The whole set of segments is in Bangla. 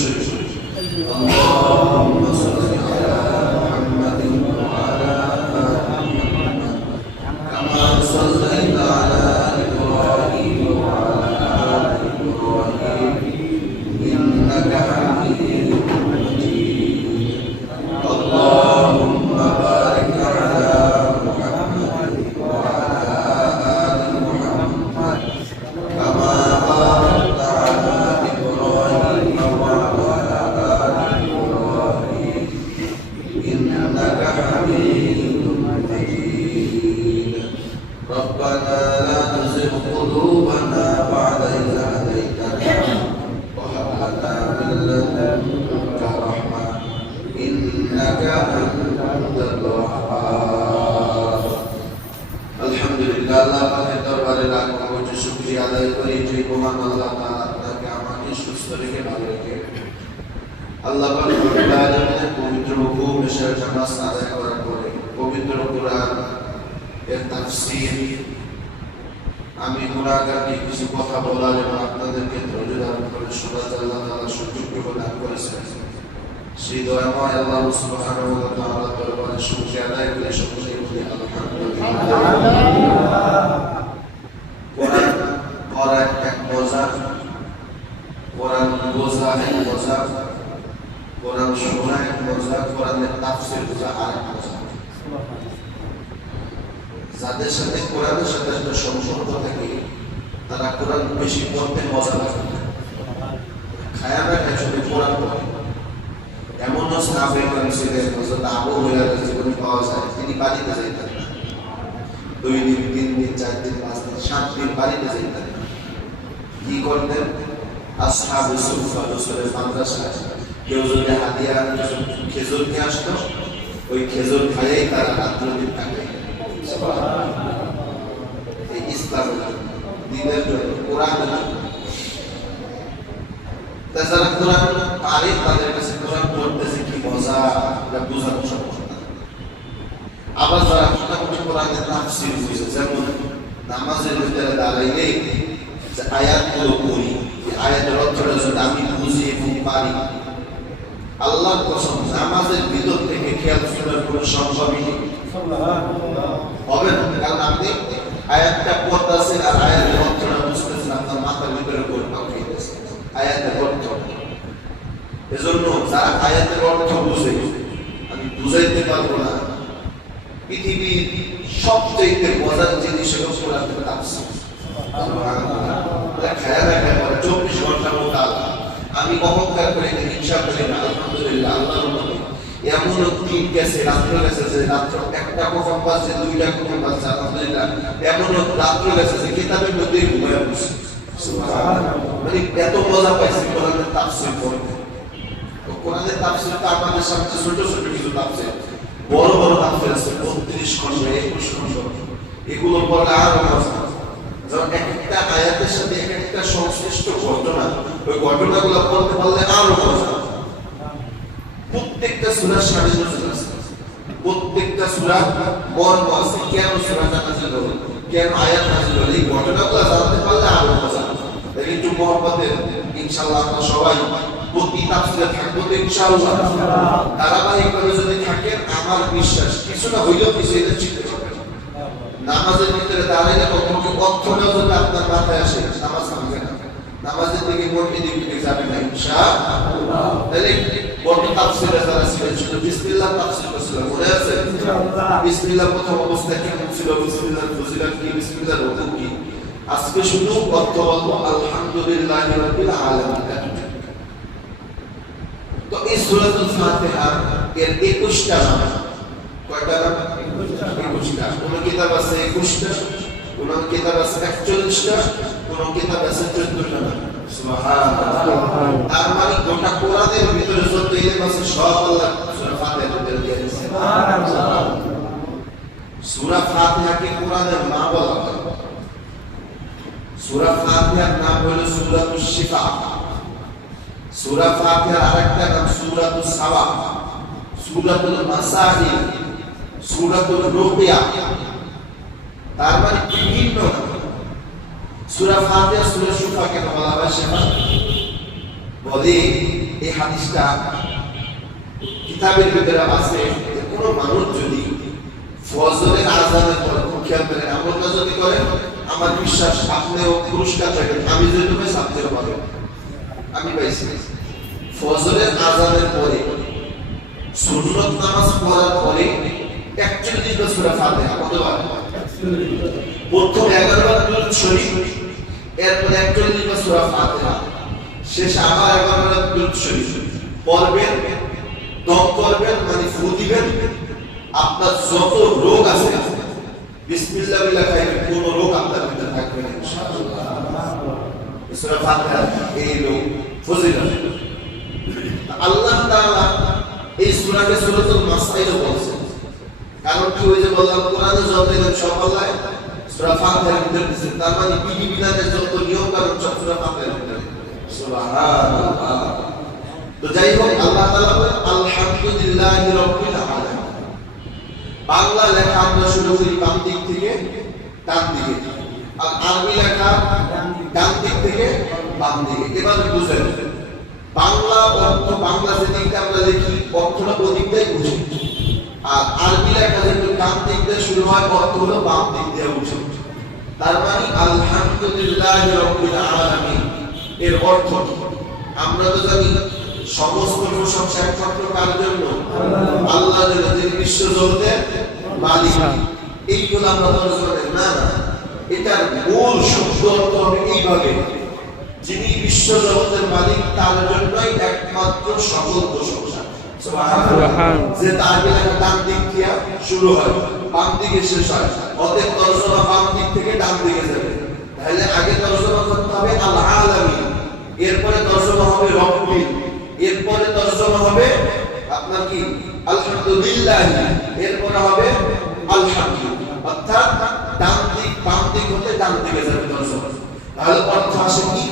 শরীফ আল্লাহুম্মা সাল্লি আলা মুহাম্মাদিন ওয়া আলা আলি মুহাম্মাদ কামা সাল্লাইতা আলা ইব্রাহিম ওয়া আলা আলি ইব্রাহিম ইন্নাকা হামিদুম মাজিদ আল্লাহুম্মা বারিক আলা মুহাম্মাদ ওয়া আলা আলি মুহাম্মাদ কামা বারাকতা আলা ইব্রাহিম ওয়া আলা আলি ইব্রাহিম ইন্নাকা হামিদুম মাজিদ ربنا لا تزغ قلوبنا بعد إذ هديتنا وهب لنا من لدنك رحمة إنك أنت الوهاب الحمد لله আল্লাহ পাকের দরবারে লাখ কোটি শুকরিয়া আদায় করি যে মহান আল্লাহ তাআলা আপনাকে আমাকে সুস্থ রেখে ভালো রেখে আল্লাহ পাক রব্বুল আলামিনের পবিত্র হুকুম এশার নামাজ আদায় করার পরে পবিত্র কুরআন এর তাফসীর আমি গুনাহগারকে কিছু কথা বলার এবং আপনাদেরকে ধৈর্য ধারণ করে শোনার আল্লাহ তাআলা সুযোগ প্রদান করেছেন সেই দয়াময় আল্লাহ সুবহানাহু ওয়া তাআলার দরবারে শুকরিয়া আদায় করে সকলেই বলি আলহামদুলিল্লাহ কোরআন পড়া এক মজা কোরআন বোঝা এক মজা কোরআন শোনা এক মজা কোরআনের তাফসীর বোঝা আরেক মজা যাদের সাথে কোরআনের সাথে একটা সম্পর্ক থাকে তারা কোরআন বেশি পড়তে মজা লাগে খায়া না খায় শুধু কোরআন পড়ে এমন সাহাবায়ে কেরাম ছিলেন হযরত আবু হুরায়রা জীবনে পাওয়া যায় তিনি বাড়িতে যাইতেন না 2 দিন 3 দিন 4 দিন 5 দিন 7 দিন বাড়িতে যাইতেন কি করতেন আসহাবুস সুফা রাসূলের মাদ্রাসায় কেউ যদি হাদিয়া খেজুর নিয়ে আসতো ওই খেজুর খাইয়েই তারা রাত্র দিন কাটায় সুবহানাল্লাহ এই ইসলাম দ্বীনের কোরআন তাছাড়া কোরআন পারে তাদের কাছে কোরআন পড়তেছে কি মজা এটা বোঝার সমস্যা না আবার যারা মোটামুটি কোরআনের তাফসীর বুঝে যেমন নামাজের ভিতরে দাঁড়াইলে যে আয়াতগুলো পড়ি এই আয়াতের অর্থটা যদি আমি বুঝি এবং পারি আল্লাহর কসম নামাজের ভিতর থেকে খেয়াল করার কোনো সম্ভবই নেই হবে না কারণ আপনি আয়াতটা পড়তেছেন আর আয়াতের অর্থটা বুঝতেছেন আপনার মাথার ভিতরে ঘুরপাক খাইতেছে আয়াতের অর্থ এজন্য যারা আয়াতের অর্থ বুঝে আমি বুঝাইতে পারবো না পৃথিবীর সবচেয়ে মজার জিনিস হলো কোরআনের তাফসীর সুবহানাল্লাহ খেয়াল রাখবেন 24 ঘন্টার মধ্যে আমি অহংকার করি না হিংসা করি না আলহামদুলিল্লাহ আল্লাহর রহমতে এমন দিন গেছে রাত্র গেছে যে রাত্র একটা কখন বাজছে 2টা কখন বাজছে আলহামদুলিল্লাহ এমন রাত্র গেছে যে কিতাবের মধ্যে ঘুমায় বসে সুবহানাল্লাহ মানে এত মজা পাইছি কোরআনের তাফসীর পড়তে তো কোরআনের তাফসীরটা আমাদের সামনে ছোট ছোট কিছু তাফসীর বড় বড় তাফসীর আছে 32 খন্ড 21 খন্ড এগুলো পড়লে আরো মজা যখন একটা আয়াতের সাথে একটা সংশ্লিষ্ট ঘটনা ওই ঘটনাগুলো পড়তে পারলে আরো মজা প্রত্যেকটা সূরা শানে নজুল আছে প্রত্যেকটা সূরা মর্ম আছে কেন সূরাটা নাযিল হলো কেন আয়াত নাযিল হলো এই ঘটনাগুলো জানতে পারলে আরো মজা তাই একটু মুহাব্বতের ইনশাআল্লাহ আমরা সবাই প্রতি তাফসীরে থাকবো তো ইনশাআল্লাহ ধারাবাহিকভাবে যদি থাকেন আমার বিশ্বাস কিছু না হইলেও কিছু এটা শিখতে পারবেন নামাজের ভিতরে দাঁড়াইলে কখনো অর্থটা যদি আপনার মাথায় আসে নামাজ ভাঙবে না নামাজের দিকে মনটি দিকে যাবে না ইনশাআল্লাহ তাহলে বড় তাফসীরে যারা ছিলেন শুধু বিসমিল্লাহ তাফসীর করেছিল মনে আছে বিসমিল্লাহ প্রথম অবস্থায় কেমন ছিল বিসমিল্লাহ ফজিলত কি বিসমিল্লাহ রুকু কি আজকে শুধু অর্থ বলবো আলহামদুলিল্লাহি রাব্বিল আলামিন তো এই সূরাতুল ফাতিহা এর 21টা নাম কয়টা নাম 21টা কোন কিতাব আছে 21টা কোন কিতাব আছে 41টা কোন কিতাব আছে 14টা নাম সুবহানাল্লাহ তার মানে গোটা কোরআনের ভিতরে যত ইলম আছে সব আল্লাহ সূরা ফাতিহার ভিতরে দিয়েছে সুবহানাল্লাহ সূরা ফাতিহাকে কোরআনের মা বলা হয় সূরা ফাতিহার নাম হলো সূরাতুশ শিফা সূরা ফাতিহার আরেকটা নাম সূরাতুস সাবা সূরাতুল মাসাহিল সূরাতুল রুকিয়া তার মানে বিভিন্ন সূরা ফাতিহা সূরা শিফা কে বলা হয় শিফা বলে এই হাদিসটা কিতাবের ভিতরে আছে যে কোনো মানুষ যদি ফজরের আযানের পর খেয়াল করেন আমলটা যদি করেন আমার বিশ্বাস আপনিও পুরস্কার পাবেন আমি যেটুকু ছাত্র পাবেন আমি পাইছি ফজরের আযানের পরে সুন্নত নামাজ পড়ার পরে 41 বার সূরা ফাতিহা কতবার প্রথম 11 বার দুরূদ শরীফ এরপর 41 বার সূরা ফাতিহা শেষ আবার 11 বার দুরূদ শরীফ পড়বেন দম করবেন মানে ফু দিবেন আপনার যত রোগ আছে বিসমিল্লাহ বলে খাইবেন কোনো রোগ আপনার ভিতরে থাকবে না ইনশাআল্লাহ সূরা ফাতিহা এই রোগ ফজিলত আল্লাহ তাআলা এই সূরাকে সূরাতুল মাসাইল বলেছেন কারণ কি ওই যে বললাম কোরআনে যত নিয়ম সব আল্লাহ সূরা ফাতিহার ভিতরে দিয়েছেন তার মানে বিধি বিধানের যত নিয়ম কানুন সব সূরা ফাতিহার ভিতরে সুবহানাল্লাহ তো যাই হোক আল্লাহ তাআলা বলেন আলহামদুলিল্লাহি রাব্বিল আলামিন বাংলা লেখা আমরা শুরু করি বাম দিক থেকে ডান দিকে আর আরবি লেখা ডান দিক থেকে বাম দিকে এভাবে বুঝেন বাংলা অর্থ বাংলা যেদিকে আমরা লিখি অর্থটা ওদিক দিয়ে বুঝি আর আরবি লেখা যেহেতু ডান দিক দিয়ে শুরু হয় অর্থ হলো বাম দিক দিয়ে বুঝি তার মানে আলহামদুলিল্লাহি রাব্বিল আলামিন এর অর্থ আমরা তো জানি সমস্ত প্রশংসা একমাত্র কার জন্য আল্লাহর জন্য যিনি বিশ্ব জগতের মালিক এইগুলো আমরা তর্জমা করি না এটার মূল শব্দ অর্থ হবে এইভাবে যিনি বিশ্ব জগতের মালিক তার জন্যই একমাত্র সকল প্রশংসা সুবহানাল্লাহ যে তার লেখা ডান দিক থেকে শুরু হয় বাম দিকে শেষ হয় অতএব তর্জমা বাম দিক থেকে ডান দিকে যাবে তাহলে আগে তর্জমা করতে হবে আল আলামিন এরপরে তর্জমা হবে রব্বিল এরপরে তর্জমা হবে আপনার কি আলহামদুলিল্লাহ এরপরে হবে আলহামদুলিল্লাহ অর্থাৎ ডান দিক বাম দিক হতে ডান দিকে যাবে তর্জমা তাহলে অর্থ আসে কি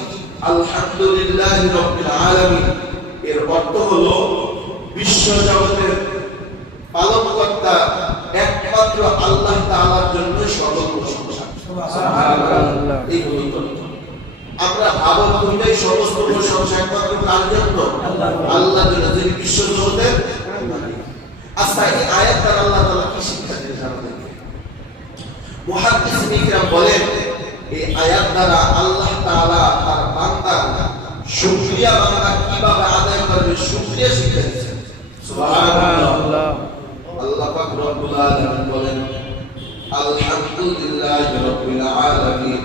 আলহামদুলিল্লাহি রাব্বিল আলামিন এর অর্থ হলো বিশ্ব জগতের পালনকর্তা একমাত্র আল্লাহ তাআলার জন্য সকল প্রশংসা সুবহানাল্লাহ এই হলো আমরা ভাবত করি সমস্ত প্রশংসা একমাত্র কার জন্য আল্লাহর জন্য যিনি বিশ্ব জগতের মালিক আচ্ছা এই আয়াত দ্বারা আল্লাহ তাআলা কি শিক্ষা দিয়েছেন আমাদেরকে মুহাদ্দিসিন ইকরাম বলেন এই আয়াত দ্বারা আল্লাহ তাআলা তার বান্দার শুকরিয়া বান্দা কিভাবে আদায় করবে শুকরিয়া শিক্ষা দিয়েছেন সুবহানাল্লাহ আল্লাহ পাক রব্বুল আলামিন বলেন আলহামদুলিল্লাহি রাব্বিল আলামিন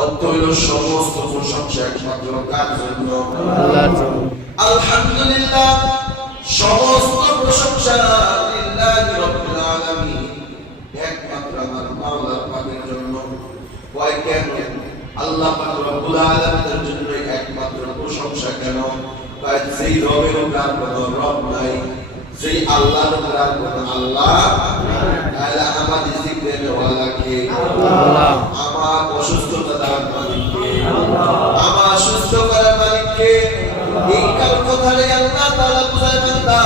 অর্থ হলো সমস্ত প্রশংসা একমাত্র কার জন্য আল্লাহর জন্য আলহামদুলিল্লাহ সমস্ত প্রশংসা লিল্লাহি রাব্বিল আলামিন একমাত্র আমার মাওলা পাকের জন্য কয় কেন আল্লাহ পাক রব্বুল আলামিনের জন্য একমাত্র প্রশংসা কেন কয় যেই রবের উপর কোনো রব নাই যেই আল্লাহর উপর কোনো আল্লাহ তাহলে আমাদের জিকিরের ওয়ালাকে আল্লাহ আমার অসুস্থতা দান মালিককে আল্লাহ আমার সুস্থ করার মালিককে এই কথারে আল্লাহ তাআলা বুঝায় বান্দা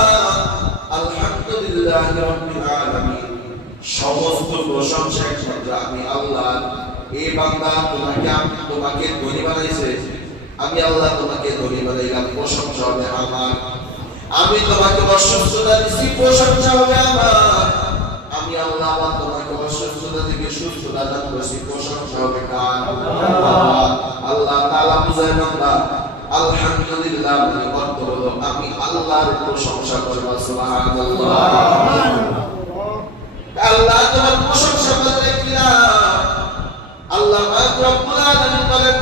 আলহামদুলিল্লাহি রাব্বিল আলামিন সমস্ত প্রশংসা একমাত্র আমি আল্লাহ এই বান্দা তোমাকে ধনী বানাইছে আমি আল্লাহ তোমাকে ধনী বানাইলাম প্রশংসা হবে আমার আমি তোমাকে অসুস্থতা দিয়েছি প্রশংসা হবে আমার আমি আল্লাহ তোমাকে অসুস্থতা থেকে সুস্থতা দান করেছি প্রশংসা হবে কার আল্লাহ তাআলা বুঝায় বান্দা আলহামদুলিল্লাহ মানে অর্থ হলো আমি আল্লাহর প্রশংসা করব সুবহানাল্লাহ আল্লাহ তোমার প্রশংসা করতে কিনা আল্লাহ পাক রব্বুল আলামিন বলেন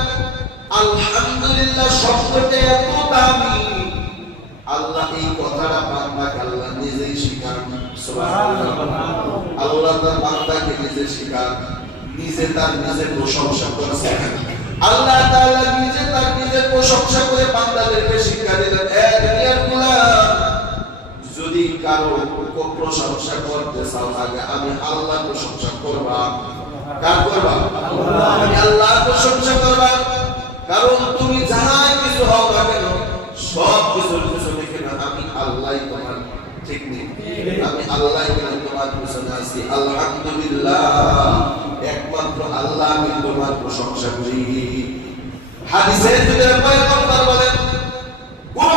আলহামদুলিল্লাহ শব্দটা এত দামি আল্লাহ এই কথাটা বান্দাকে আল্লাহ নিজেই শিখান সুবহানাল্লাহ আল্লাহ তার বান্দাকে নিজে শিখান নিজে তার নিজের প্রশংসা করেছেন আল্লাহ তাআলা নিজে তার নিজের প্রশংসা করে বান্দাদেরকে শিক্ষা দিলেন এ দুনিয়ার গোলাম যদি কারো প্রশংসা করতে চাও আগে আমি আল্লাহর প্রশংসা করবা কার করবা আল্লাহ আমি আল্লাহর প্রশংসা করবা কারণ তুমি যাই কিছু হও না কেন সব কিছুর পিছনে কেন আমি আল্লাহই তোমার ঠিক নেই আমি আল্লাহই তোমার পিছনে আছি আলহামদুলিল্লাহ একমাত্র আল্লাহ আমি তোমার প্রশংসা করি হাদিসের ভিতরে পয়গম্বর বলেন কোন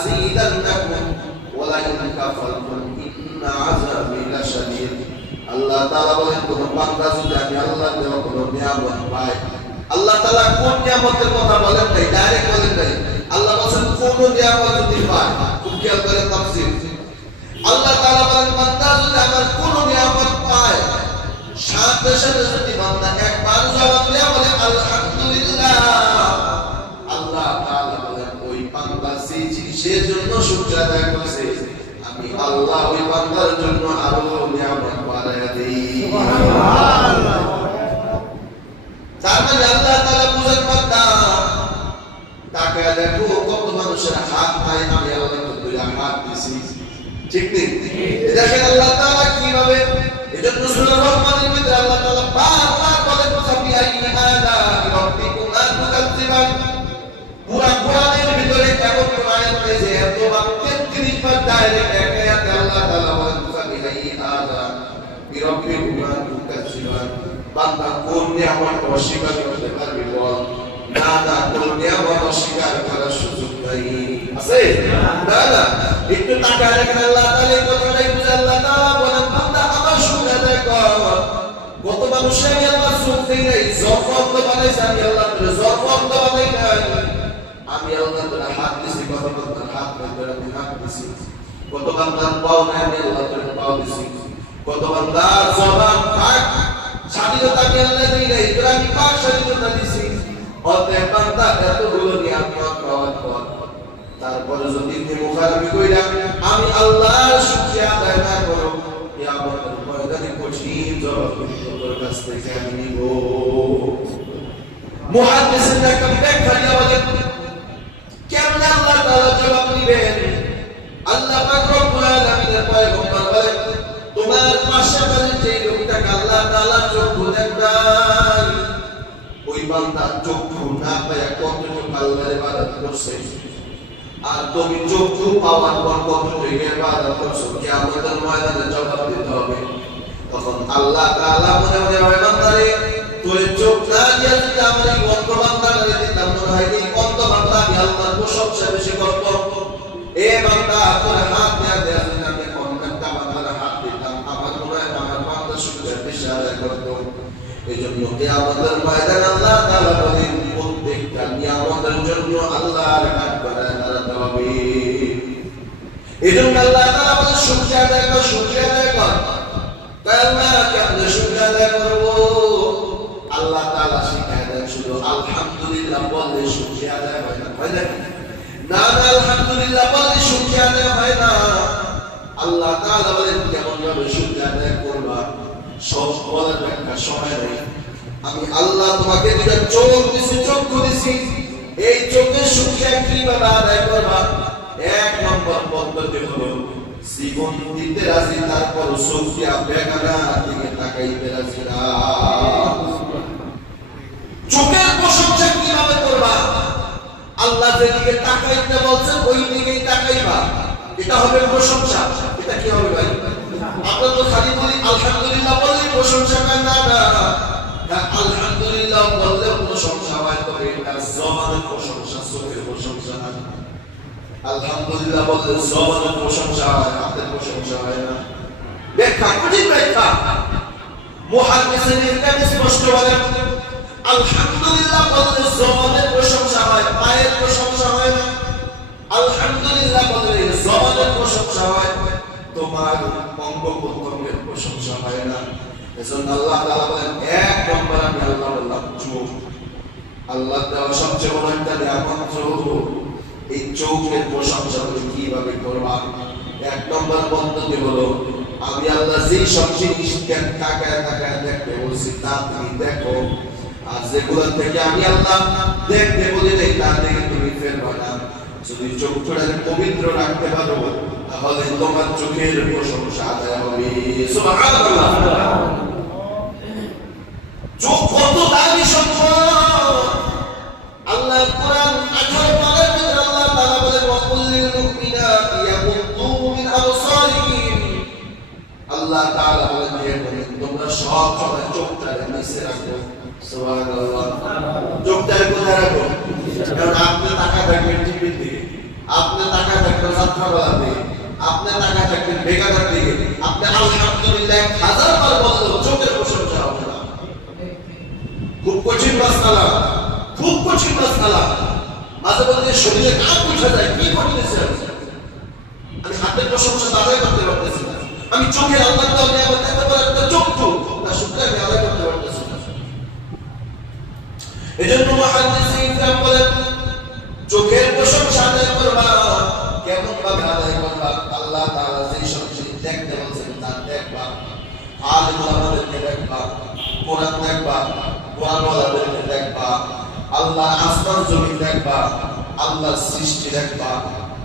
আযীদান্নাকুম ওয়া লা ইন কাফারতুম ইন্না আযাবি লাশাদীদ। আল্লাহ তাআলা বলেন কোন বান্দা যদি আমি আল্লাহর দেওয়া কোন নিয়ামত পায়, আল্লাহ তাআলা কোন নিয়ামতের কথা বলেন নাই, ডাইরেক্ট বলেন নাই। আল্লাহ বলেন কোন নিয়ামত যদি পায়, খুব খেয়াল করে তাফসীর। আল্লাহ তাআলা বলেন বান্দা যদি আমার কোন নিয়ামত পায়, সাথে সাথে যদি বান্দা একবার জবাব দেয় বলে আলহামদুলিল্লাহ, আল্লাহ তাআলা বলেন ওই বান্দা সেই জিনিসের জন্য শুকর আদায় করছে, আমি আল্লাহ ওই বান্দার জন্য আরো নিয়ামত বাড়ায়া দেই। সুবহানাল্লাহ। তার মানে আল্লাহ তাআলা বুঝেন বান্দা তাকে দেখো কত মানুষের হাত নাই, আমি আল্লাহকে দুইটা হাত দিছি, ঠিক ঠিক দেখেন আল্লাহ তাআলা কিভাবে। এজন্য সূরা রহমানের ভিতরে আল্লাহ তাআলা বারবার বলেন সাবি আইনা আলা রাব্বিকুমা তুকাজ্জিবান। পুরা কোরআনের ভিতরে কেমন কোন আয়াত রয়েছে এত বার 33 বার ডাইরেক্ট এক আয়াতে আল্লাহ তাআলা বলেন সাবি আইনা আলা রাব্বিকুমা তুকাজ্জিবান। বান্দা কোন নিয়ামত অস্বীকার করতে পারবে বল? না না, কোন নিয়ামত অস্বীকার করার সুযোগ নাই, আছে না? না, একটু তাকায় দেখেন আল্লাহ তাআলা এই কথাটাই বুঝে আল্লাহ তাআলা বলেন বান্দা আমার শুকর আদায় কর। কত মানুষে আমি আল্লাহ সুখ দেই নাই, জফরত বানাইছি আমি আল্লাহ তোরে জফরত বানাই নাই, আমি আল্লাহ তোরে হাত দিছি, কত বান্দার হাত নাই তোরে আমি হাত দিছি, কত বান্দার পাও নাই আমি আল্লাহ তোরে পাও দিছি, কত বান্দার জবান কাট স্বাধীনতা আমি আল্লাহ দেই নাই তোরে আমি পাক স্বাধীনতা দিছি। অতএব বান্দা এতগুলো নিয়ামত পাওয়ার পর তারপরে যদি মুখারামি কইরা আমি আল্লাহর শুকরিয়া আদায় না করো, কিয়ামতের ময়দানে কঠিন জবাব তোর কাছ থেকে আমি নিব। মুহাদ্দিসিনরা একটা ব্যাখ্যা দিয়ে বলেন কেমনে আল্লাহ তাআলা জবাব দিবেন। আল্লাহ পাক রব্বুল আলামিনের পয়গম্বর বলেন তোমার পাশে বলেন যে লোকটাকে আল্লাহ তাআলা চক্ষু দেন নাই, ওই বান্দা চক্ষু না পায়া কতটুকু আল্লাহর ইবাদত করছে, আর তুমি চক্ষু পাওয়ার পর কতটুকু ইবাদত করছো, কিয়ামতের ময়দানে জবাব দিতে হবে। তখন আল্লাহ তাআলা মনে মনে হয় বান্দারে তুই চোখ না দিয়া যদি আমার এই অন্ধ বান্দারে দিতাম, মনে হয় এই অন্ধ বান্দা আমি আল্লাহর প্রশংসা বেশি করত। এ বান্দা তোর হাত দেয়া দেয়া যদি আমি অন্ধটা বান্দার হাত দিতাম, আমার মনে হয় আমার বান্দা শুকর বেশি আদায় করত। এজন্য কিয়ামতের ময়দানে আল্লাহ তাআলা বলেন প্রত্যেকটা নিয়ামতের জন্য আল্লাহর কাঠ করায় দাঁড়াতে হবে। এজন্য আল্লাহ তাআলা বলেন শুকরিয়া আদায় কর, শুকরিয়া আদায় কর। আল্লাহ কেমনে শুকরিয়া আদায় করব? আল্লাহ তাআলা শিখায় দেন শুধু আলহামদুলিল্লাহ বললে শুকরিয়া আদায় হয় না, হয় না? না না, আলহামদুলিল্লাহ বললে শুকরিয়া আদায় হয় না। আল্লাহ তাআলা বলেন কেমন ভাবে শুকরিয়া আদায় করবা, সব বলার একটা সময় নেই। আমি আল্লাহ তোমাকে দুটো চোখ দিছি, চক্ষু দিছি, এই চোখের শুকরিয়া কিভাবে আদায় করবা? এক নম্বর পদ্ধতি হলো জীবন দিতে রাজি, তারপর চোখ দিয়া বেগানা দিকে তাকাইতে রাজি না। চোখের প্রশংসা কিভাবে করবা? আল্লাহ যেদিকে তাকাইতে বলছেন ওই দিকেই তাকাইবা, এটা হবে প্রশংসা। এটা কি হবে ভাই? আমরা তো খালি বলি আলহামদুলিল্লাহ বললে প্রশংসা হয় না, না আলহামদুলিল্লাহ বললে প্রশংসা হয়, তবে এটা জবানের প্রশংসা, চোখের প্রশংসা না। আলহামদুলিল্লাহ বললে জবানের প্রশংসা হয়, হাতের প্রশংসা হয় না। ব্যাখ্যা কঠিন ব্যাখ্যা। মুহাদ্দিসিনরা এটা স্পষ্ট বলেন আলহামদুলিল্লাহ বললে জবানের প্রশংসা হয়, পায়ের প্রশংসা হয় না। আলহামদুলিল্লাহ বললে জবানের প্রশংসা হয়, তোমার অঙ্গ প্রত্যঙ্গের প্রশংসা হয় না। এজন্য আল্লাহ তাআলা বলেন এক নম্বর আমি আল্লাহ বললাম চোখ। আল্লাহ দেওয়া সবচেয়ে বড় একটা নিয়ামত চোখ। এই চোখের প্রশংসা তুমি কিভাবে করবা? এক নম্বর পদ্ধতি হলো আমি আল্লাহ যেই সব জিনিসকে তাকায় তাকায় দেখতে বলছি তা তুমি দেখো, আর যেগুলো থেকে আমি আল্লাহ দেখতে বলি নাই তা থেকে তুমি ফেলবা না। যদি চোখটাকে পবিত্র রাখতে পারো তাহলে তোমার চোখের প্রশংসা আদায় হবে। সুবহানাল্লাহ। চোখ কত দামি সম্পদ! আল্লাহ কোরআন 18 পারার ভিতরে আল্লাহ তাআলা বলেন ওয়া কুল্লিল মুমিনাতি ইয়াগুদ্দু মিন আবসারিহিম। আল্লাহ তাআলা বলেন হে মুমিন তোমরা সব সময় চোখটাকে নিচে রাখো। সুবহানাল্লাহ। চোখটাকে কোথায় রাখো? কারণ আপনি তাকা দেখবেন টিভির দিকে, আপনি টাকা থাকবেন যাত্রাবেলা দিকে, আপনি টাকা থাকবেন বেগানার দিকে, আপনি আলহামদুলিল্লাহ 1000 বার বললেও চোখের প্রশংসা হবে না। খুব কঠিন মাসআলা, খুব কঠিন মাসআলা। মাঝে মাঝে শরীরে কাঁপ উঠে যায়, কি করতেছে আমি হাতের প্রশংসা আদায় করতে পারতেছি না, আমি চোখের আল্লাহ তাআলা নিয়ামত এত বড় একটা চক্ষু না শুকর আমি আদায় করতে পারতেছি না। এজন্য মুহাদ্দিসিন ইকরাম বলেন চোখের প্রশংসা আদায় করবা, কেমন ভাবে আদায় করবা? আল্লাহ তাআলা যেই সব জিনিস দেখতে বলেছেন তা দেখবা, আলিম ওলামাদেরকে দেখবা, কোরআন দেখবা, কোরআন ওয়ালাদেরকে দেখবা, আল্লাহ আসমান জমিন দেখবা, আল্লাহর সৃষ্টি দেখবা,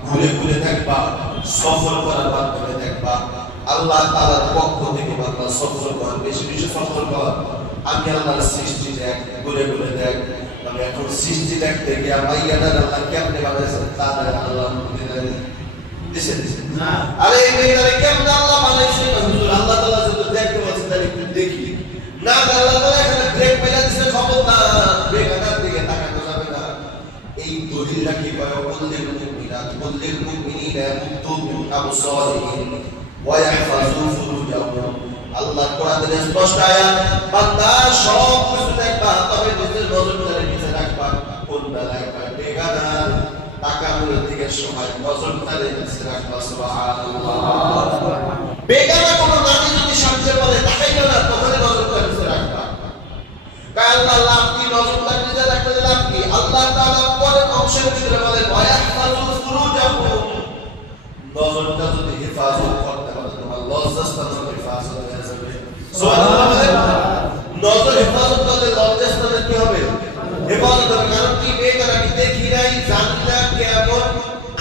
ঘুরে ঘুরে দেখবা, সফর করার মাধ্যমে দেখবা। আল্লাহ তাআলার পক্ষ থেকে বান্দা সফর কর, বেশি বেশি সফর কর। আমি আল্লাহর সৃষ্টি দেখ, ঘুরে ঘুরে দেখ। আমি এখন সৃষ্টি দেখতে গিয়া মাইয়াদার আল্লাহ কেমনে বানাইছেন তা আল্লাহ দিছেন না। আরে এই মেয়েটারে কেমনে আল্লাহ বানাইছেন হুজুর? আল্লাহ তাআলা যদি দেখতে বলছেন তাহলে একটু দেখি না। আল্লাহ তাআলা এখানে ব্রেক মেলা দিয়েছে, খবর না বেগানার দিকে তাকানো যাবে না। এই দলিলটা কি কয়? কুল্লিল মুমিনাত কুল্লিল মুমিনিনা ইয়াকুতু মিন আবসারিহিম ওয়া ইয়াহফাযু ফুরুজাহুম। আল্লাহ কোরআনের স্পষ্ট আয়াত, বান্দা সব কিছু দেখবা, তবে নিজের নজরদারি নিচে রাখবা। কোন বেলায় কয় বেগানার তাকানোর দিকে সময় নজরদারি নিচে রাখবা। সুবহানাল্লাহ। বেগানা কোন নারী যদি সামনে বলে তাকাইও না, তখন নজরদারি নিচে রাখবা। আল্লাহ লাভ কি? নজরদারি নিচে রাখতে লাভ কি? আল্লাহ তাআলা পরের অংশের ভিতরে বলেন ওয়া ইয়াহফাযু ফুরুজাহুম। নজরটা যদি হেফাজত করতে পারে তোমার লজ্জাস্থানের হেফাজত হয়ে যাবে। সুবহানাল্লাহ। নজর হেফাজত করলে লজ্জাস্থানের কি হবে? হেফাজত হবে। কারণ কি? বেগানা আমি দেখি নাই, জানি না কেমন,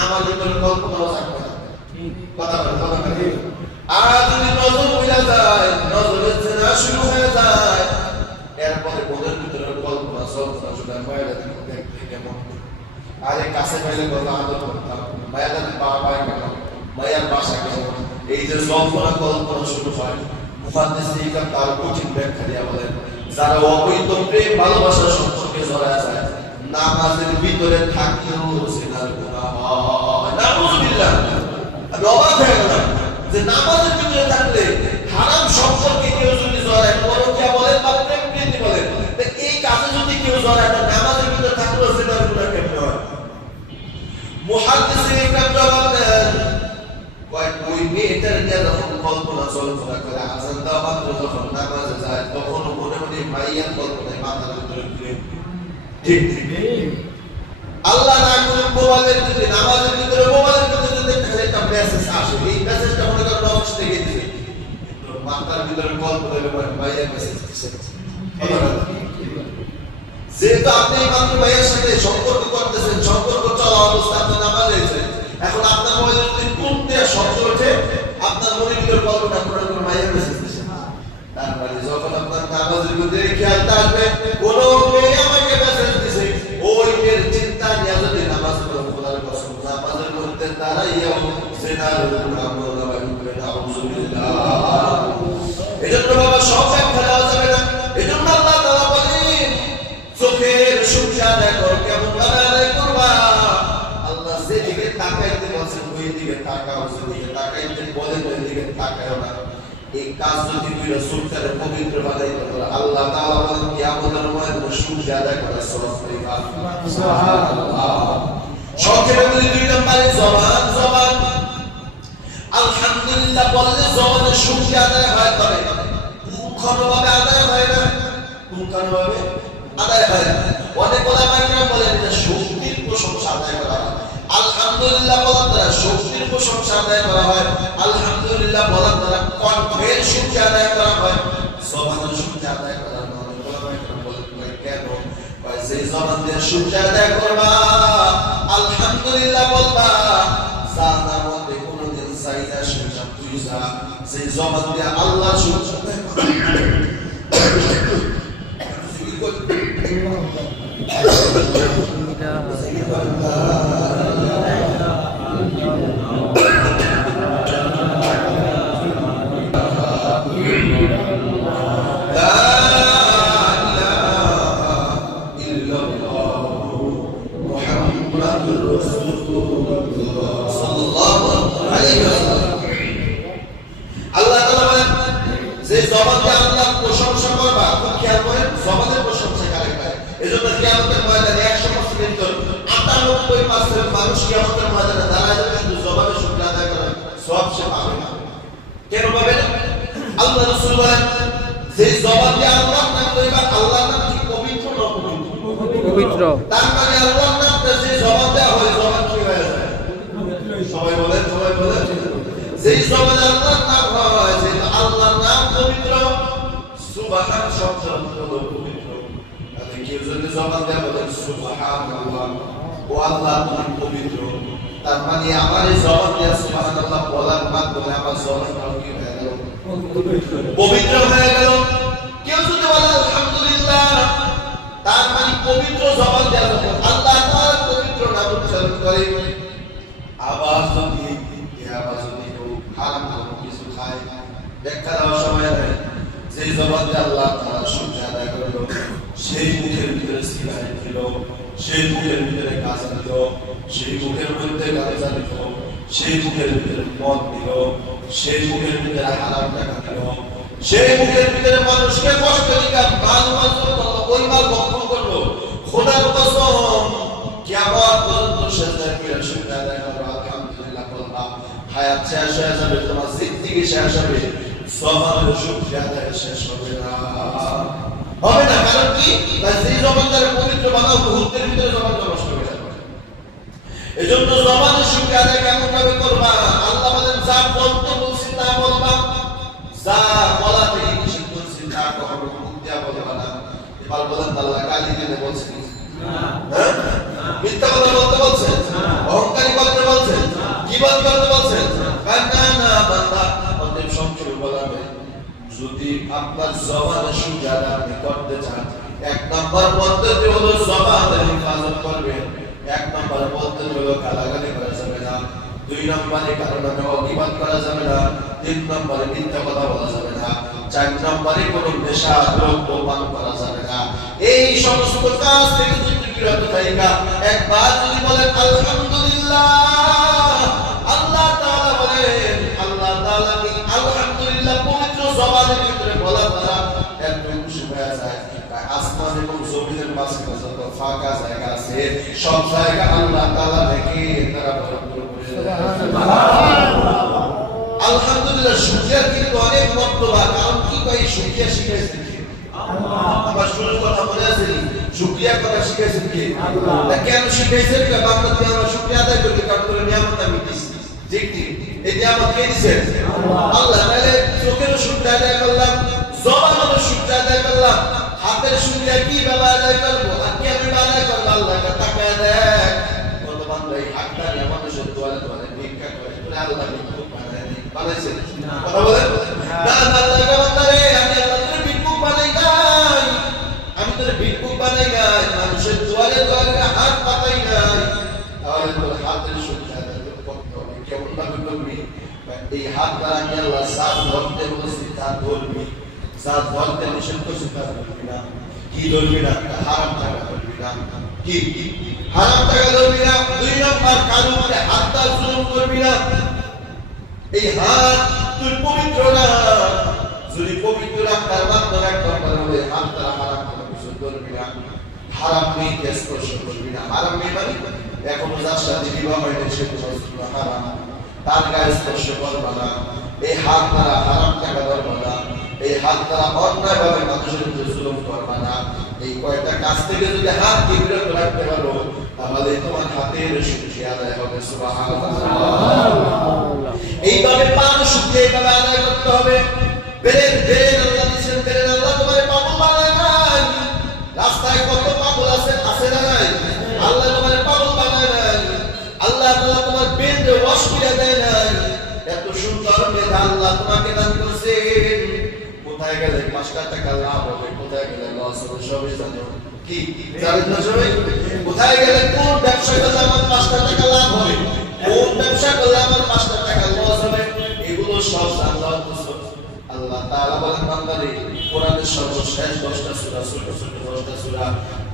আমার ভিতরে কল্পনাও থাকবে না। কথা বলেন, কথা বলেন। আর যদি নজর মিলা যায়, নজরের জিনা শুরু হয়ে যায়, এরপরে মনের ভিতরে কল্পনা চলতে শুধু মায়েরা দেখতে কেমন, আরে কাছে পাইলে কথা আদর করতাম, মায়েরা বাবা কেমন, মায়ের বাসা কেমন, এই যে কল্পনা কল্পনা শুরু হয়। মুহাদ্দিসিন ইকরাম তার কঠিন ব্যাখ্যা দিয়া বলেন যারা অবৈধ প্রেম ভালোবাসার সম্পর্কে জড়ায় যায়, নামাজের ভিতরে থাকিও জিনার গুনাহ হয়। নাউযুবিল্লাহ। আমি অবাক হয়ে গেলাম যে নামাজের ভিতরে থাকলে হারাম সম্পর্কে কেউ যদি জড়ায়, পরকীয়া বলেন বা প্রেম প্রীতি বলেন, এই কাজে যদি কেউ জড়ায়, নামাজের ভিতরে থাকলেও জিনার গুনাহ কেমনে হয়? মুহাদ্দিসিন ইকরাম জবাব দেন, ওই মেয়েটার নিয়ে যখন কল্পনা চলনা করে, আজান দেওয়া মাত্র যখন নামাজে যায়, তখন মনে মনে মাইয়ার কল্পনায় মাথার ভিতরে ঘুরে। ঠিক ঠিক। আল্লাহ না করুক মোবাইলের ভিতরে, নামাজের ভিতরে মোবাইলের ভিতরে যদি একটা মেসেজ আসে, এই মেসেজটা মনে করেন অফিস থেকে দিছে, মাথার ভিতরে কল্পনায় মাইয়ার মেসেজ দিছে। যেহেতু আপনি মাত্র ভাইয়ের সাথে সম্পর্ক করতেছেন, সম্পর্ক চলা অবস্থা আপনি নামাজে আছেন, এখন আপনার মনে যদি কোনটা শব্দ ওঠে, আপনার মনের ভিতরে কল্পনা করার কোন মায়ের মেসেজ দিছে। তারপরে যখন আপনার নামাজের মধ্যে খেয়াল থাকবে কোন মেয়ে আমাকে মেসেজ দিছে, ওই মেয়ের চিন্তা নিয়ে যদি নামাজ পড়ো, খোদার কসম নামাজের মধ্যে দাঁড়াইয়াও জিনার গুনাহ করবে। নাউযুবিল্লাহ। এজন্য বাবা সব ব্যাখ্যা দেওয়া যাবে না। এজন্য আল্লাহ তাআলা বলেন চোখের শুকনা দেখো, কেমন ভাবে আদায় করবা। আল্লাহ যেদিকে তাকাইতে বলছেন ওই দিকে তাকাও, যেদিকে তাকাইতে বলেন ওই দিকে তাকাও না। এই কাজ যদি দুইটা সুখের পবিত্র বানাইতে পারে, আল্লাহ তাআলা বলেন কিয়ামতের ময়দানে সূর্য আদায় করা সওয়াব পাইবা। সুবহানাল্লাহ। সংক্ষেপে বলি 2 নম্বরে জবান। জবান আলহামদুলিল্লাহ বললে জবানের সূর্য আদায় হয়, তবে পুঙ্খানুভাবে আদায় হয় না। পুঙ্খানুভাবে আদায় হয় না। অনেক ওলামা কেরাম বলেন এটা শক্তির প্রশংসা আদায় করা হয়। আলহামদুলিল্লাহ বলার দ্বারা শক্তির প্রশংসা আদায় করা হয়। আলহামদুলিল্লাহ বলার দ্বারা কণ্ঠের শক্তি আদায় করা হয়। জবানের শক্তি আদায় করা হয়। অনেক ওলামা কেরাম বলেন কেন? যে জবান দিয়ে শক্তি আদায় করবা, আলহামদুলিল্লাহ বলবা, জানার মধ্যে কোনোদিন চাইদা সেটা তুই যা, সেই জবান দিয়ে আল্লাহ শক্তি আদায় মুহাম্মাদুর রাসূলুল্লাহ। যে জবান দিয়ে আল্লাহ প্রশংসা করবা, খুব খেয়াল করেন জবানের প্রশংসা কারে পায়। এজন্য কিয়ামতের ময়দানে 100% 98% মানুষ কিয়ামতের ময়দানে দাঁড়ায় যাবে শুধু জবানের শুকর আদায় করে, সব সে পাবে না। কেন পাবে না? আল্লাহ রাসূল বলেন যে জবান দিয়ে আল্লাহর নাম লইবা, আল্লাহর নাম কি পবিত্র না অপবিত্র? পবিত্র। তার মানে আল্লাহর নামটা যে জবান দেওয়া হয়, জবান কি হয়ে যায়? সবাই বলেন, সবাই বলেন। যেই জবানে আল্লাহর নাম হয়, যে আল্লাহর নাম পবিত্র, সুবহান শব্দ হলো পবিত্র। তাহলে কেউ যদি জবান দেয় বলেন সুবহানাল্লাহ, ও আল্লাহ তুমি পবিত্র, তার মানে আমার এই জবান দিয়ে সুবহানাল্লাহ বলার মাধ্যমে আমার জবানটাও কি হয়ে গেল? পবিত্র হয়ে গেল। কেউ যদি বলে আলহামদুলিল্লাহ, তার মানে পবিত্র জবান দেওয়া যাবে। আল্লাহ তাআলা পবিত্র নাম উচ্চারণ করে। আবার যদি কেউ হারাম কিছু খায়, ব্যাখ্যা দেওয়ার সময় নেই, যে জবান দিয়ে আল্লাহ তাআলা শুকরিয়া আদায় করলো, সেই মুখের ভিতরে সিগারেট দিল, সেই মুখের ভিতরে গাঁজা দিল, সেই মুখের মধ্যে গাঁজা দিল, সেই মুখের ভিতরে মদ দিল, সেই মুখের ভিতরে হারাম টাকা দিল, সেই মুখের ভিতরে মানুষকে কষ্ট দিকা মাল ওই মাল ভক্ষণ করলো। খোদার কসম কিয়ামত পর্যন্ত সেজদায় পড়ে শুকরিয়া আদায় করো, আলহামদুলিল্লাহ বলবা, হায়াত শেষ হয়ে যাবে, তোমার জিন্দেগি শেষ হবে, সবার শুকরিয়া আদায় শেষ হবে না। হবে না, কারণ কি? যে জবানদার পবিত্র বানাও, মুহূর্তের ভিতরে জবানটা নষ্ট হয়ে যাবে। এজন্য জবানের শুকরিয়া আদায় কেমন ভাবে করবা? আল্লাহ বলেন যা বলতে বলছি তা বলবা, যা বলা থেকে নিষেধ করছি তা কখনো মুখ দিয়া বলবা না। এবার বলেন আল্লাহ গালি দিতে বলছেন না, মিথ্যা কথা বলতে বলছেন, অহংকারী বলতে বলছেন, গীবত করতে বলছেন না বান্দা। অতএব সংক্ষেপে বলা হয়, যদি আপনার জবানের শুকরিয়া আদায় করতে চান, এক নম্বর পদ্ধতি হলো জবানের হেফাজত করবেন। এক নম্বর পদ্ধতি হলো গালাগালি করা যাবে না, দুই নম্বরে কারো নামে গীবত করা যাবে না, তিন নম্বরে মিথ্যা কথা বলা যাবে না, চার নম্বরে কোনো নেশা দ্রব্য পান করা যাবে না। এই সমস্ত কাজ থেকে যদি বিরত থাকা, একবার যদি বলেন আলহামদুলিল্লাহ, আল্লাহ তাআলা বলেন, আল্লাহ তাআলা কি আলহামদুলিল্লাহ পবিত্র জবানের ভিতরে বলা দ্বারা এত খুশি হয়ে যায়, আসমান এবং জমিনের মাঝখানে যত ফাঁকা জায়গা আছে, সব জায়গা আল্লাহ তাআলা দেখে তারা ভরপুর করে দেয়। আলহামদুলিল্লাহ। শুকরিয়া কিন্তু অনেক মর্তবা। কারণ কি কই শুকরিয়া শিখাইছেন কে? আমার শুরুর কথা মনে আছে, শুকরিয়া কথা শিখাইছেন কে? আল্লাহ। কেন শিখাইছেন? বান্দা দিয়ে আমরা শুকরিয়া আদায় করতে, কারণ তোর নিয়ামত আমি দিছি। ঠিক ঠিক, এই নিয়ামত কে দিয়েছেন? আল্লাহ। তাহলে চোখের শুকরিয়া আদায় করলাম, জবানের শুকরিয়া আদায় করলাম, হাতের শুকরিয়া কি ভাবে আদায় করব? আর কেমনে আদায় করব? আল্লাহকে তাকায় দেখ, কত বান্দা এই হাতটা নিয়ে মানুষের দোয়ারে দোয়ারে ভিক্ষা করে, আল্লাহ ভিক্ষুক বানাইছে। কথা বলেন না, আল্লাহকে বান্দারে আমি আল্লাহ তোর ভিক্ষুক বানাই নাই, আমি তোর ভিক্ষুক বানাই নাই, মানুষের দোয়ারে দোয়ারে হাত পাতাই নাই। তাহলে তোর হাতের শুকরিয়া আদায় করতে হবে। কেমন ভাবে করবি? এই হাত দ্বারা আমি আল্লাহ সাত ধরতে বলেছি তা ধরবি, সাত ধরতে নিষেধ করছি তা ধরবি না। কি ধরবি না? হারাম টাকা ধরবি না। কি হারাম টাকা ধরবি না। দুই নম্বর, কারো উপরে হাতটা জুলুম করবি না। এই হাত তুই পবিত্র না, যদি পবিত্র রাখার মাধ্যমে এক নম্বর হবে হাত দ্বারা হারাম কোনো কিছু করবি না, হারাম মেয়েকে স্পর্শ করবি না। হারাম মেয়ে মানে এখনো যার সাথে বিবাহ হয়নি সে তোমার হারাম, তার গায়ে স্পর্শ করবা না। এই হাত দ্বারা হারাম টাকা ধরবা না, এই হাত দ্বারা অন্যায় ভাবে মানুষের উপরে জুলুম করবা না। এই কয়টা কাজ থেকে যদি হাত বিরত রাখতে পারো, তাহলে তোমার হাতের শুকরিয়া আদায় হবে। সুবহানাল্লাহ। এইভাবে পাঁচ শুকরিয়া এইভাবে আদায় করতে হবে। বেরেন আল্লাহ দিয়েছেন, বেরেন আল্লাহ তোমার পাগল বানায় নাই। রাস্তায় কত পাগল আছে, আছে না নাই? আল্লাহ তোমার পাগল বানায় নাই। আল্লাহ তাআলা তোমার বেঁধে অসুবিধা দেয় নাই। এত সুন্দর মেধা আল্লাহ তোমাকে দান করেছেন। কোথায় গেলে 5 টাকা লাভ হবে, কোথায় গেলে লস হবে, সবই জানো। কি জানেন না সবাই? কোথায় গেলে কোন ব্যবসা করলে আমার 5 টাকা লাভ হবে, কোন ব্যবসা করলে আমার 5 টাকা লস হবে, এগুলো সব আল্লাহ আল্লাহ তাআলা বলেন বান্দারে, কোরআনের সর্বশেষ 10টা সূরা, ছোট ছোট 10টা সূরা,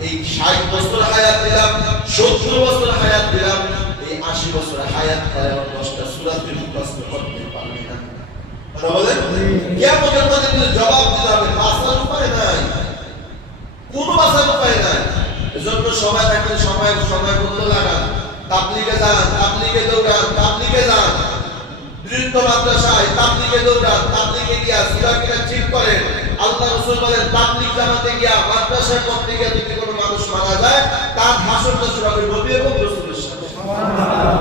এই 60 বছর হায়াত দিলাম, 70 বছর হায়াত দিলাম, এই 80 বছর হায়াত পাওয়ার 10টা সূরা তুই মুখস্থ করতে পারবি না। কথা বলেন কিয়ামতের মাঠে বাঁচার উপায় নাই। এজন্য সময় থাকলে সময় মূল্য লাগান, তাবলীগে যান, তাবলীগে দৌড়ান, তাবলীগে যান, বৃদ্ধ মাদ্রাসায় তাবলীগে দৌড়ান, তাবলীগে গিয়া সূরা কিরাত ঠিক করেন। আল্লাহ রাসূল বলেন তাবলীগ জামাতে গিয়া মাদ্রাসায় পড়তে গিয়া যদি কোনো মানুষ মারা যায় তার হাসর নাসর হবে নবী এবং রাসূলের সাথে। সুবহানাল্লাহ।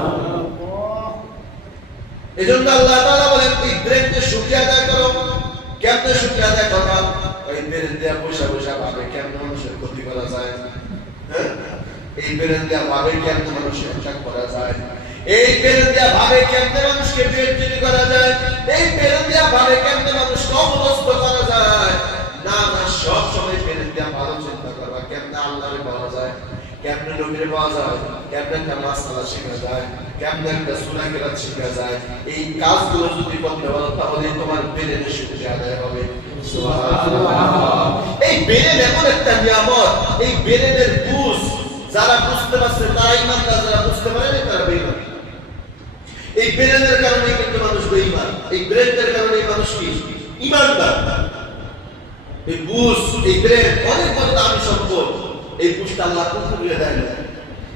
এজন্য আল্লাহ তাআলা বলেন এই ব্রেনকে শুকরিয়া আদায় করো। কেমনে শুকরিয়া আদায় করবা? এই ব্রেন দিয়া পয়সা ভাবে কেমনে মানুষের ক্ষতি করা যায়, হ্যাঁ? এই ব্রেন দিয়া ভাবে কেমনে মানুষের হত্যা করা যায়, এই ব্রেন দিয়া ভাবে কেমনে মানুষকে বেইজ্জতি করা যায়, এই ব্রেন দিয়া ভাবে কেমনে মানুষকে অপদস্থ করা যায়। না সব সময় ব্রেন দিয়া ভালো চিন্তা করবা কেমনে আল্লাহরে পাওয়া যায়, কেমনে নবীরে পাওয়া যায়, কেমনে নামাজ সালাত শেখা যায়, কেমনে একটা সূরা কিরাত শেখা যায়। এই কাজগুলো যদি করতে পারো তাহলে তোমার ব্রেনের শুকরিয়া আদায় হবে। সুবহানাল্লাহ। এই ব্রেন এমন একটা নিয়ামত, এই ব্রেনের বুঝ যারা বুঝতে পারছে তারা ঈমানদার, যারা বুঝতে পারে না তারা বেঈমান। এই ব্রেনের কারণে কিন্তু মানুষ বেঈমান, এই ব্রেনের কারণে মানুষ কি ঈমানদার। এই বুঝ, এই ব্রেন অনেক বড় দামি সম্পদ। এই বুঝটা আল্লাহ কুফরিয়ে দেয় না,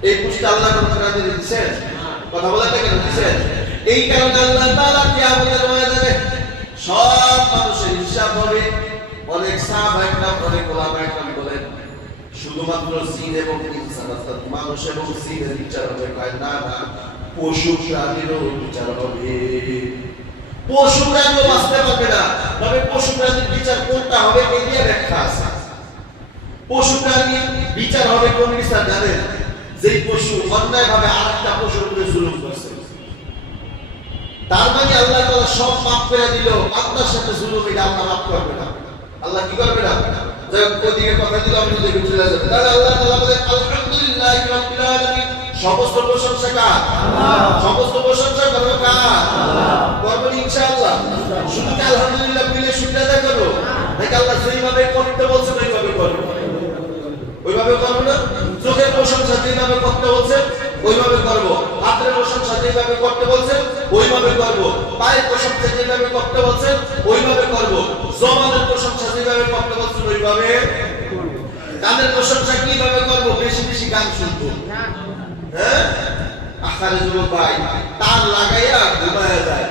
এই বুঝটা আল্লাহ কোরআনে দিয়েছেন। কথা বলাটা কেন দিয়েছেন? এই কারণে আল্লাহ তাআলা কিয়ামতের ময়দানে সব মানুষের হিসাব হবে। অনেক সাহাবা একরাম, অনেক ওলামা একরাম বলেন শুধুমাত্র জিন এবং ইনসান অর্থাৎ মানুষ এবং জিনের বিচার হবে। কয় না পশু প্রাণীরও বিচার হবে। পশু প্রাণীও বাঁচতে পারবে না, তবে পশু প্রাণীর বিচার কোনটা হবে এই নিয়ে ব্যাখ্যা আছে। পশু প্রাণীর বিচার হবে কোন বিচার জানেন? যেই পশু অন্যায়ভাবে আরেকটা পশুর উপরে জুলুম করছে, তার মানে আল্লাহ তাআলা সব মাফ করে দিল, আপনার সাথে জুলুম এটা আল্লাহ মাফ করবে না। আল্লাহ কি করবে না? যাই ওদিকে কথা দিল আপনি দেখে চলে যাবেন। তাহলে আল্লাহ তাআলা বলেন আলহামদুলিল্লাহি রাব্বিল আলামিন, সমস্ত প্রশংসা কার? আল্লাহ। সমস্ত প্রশংসা করবে কার? আল্লাহ। করব ইনশাআল্লাহ। শুধু কি আলহামদুলিল্লাহ বলে শুকরিয়া আদায় করব? নাকি আল্লাহ যেইভাবে করতে বলছেন ওইভাবে করব? ওইভাবে করব না। চোখের প্রশংসা যেভাবে করতে বলছেন ওইভাবে করব, হাতের প্রশংসা যেভাবে করতে বলছেন ওইভাবে করব, পায়ের প্রশংসা যেভাবে করতে বলছেন ওইভাবে করব, জবানের প্রশংসা যেভাবে করতে বলছেন ওইভাবে করব, কানের প্রশংসা কিভাবে করব? বেশি বেশি গান শুনবো, হ্যাঁ? আখারে যুবক ভাই তার লাগাইয়া ঘুমায়া যায়,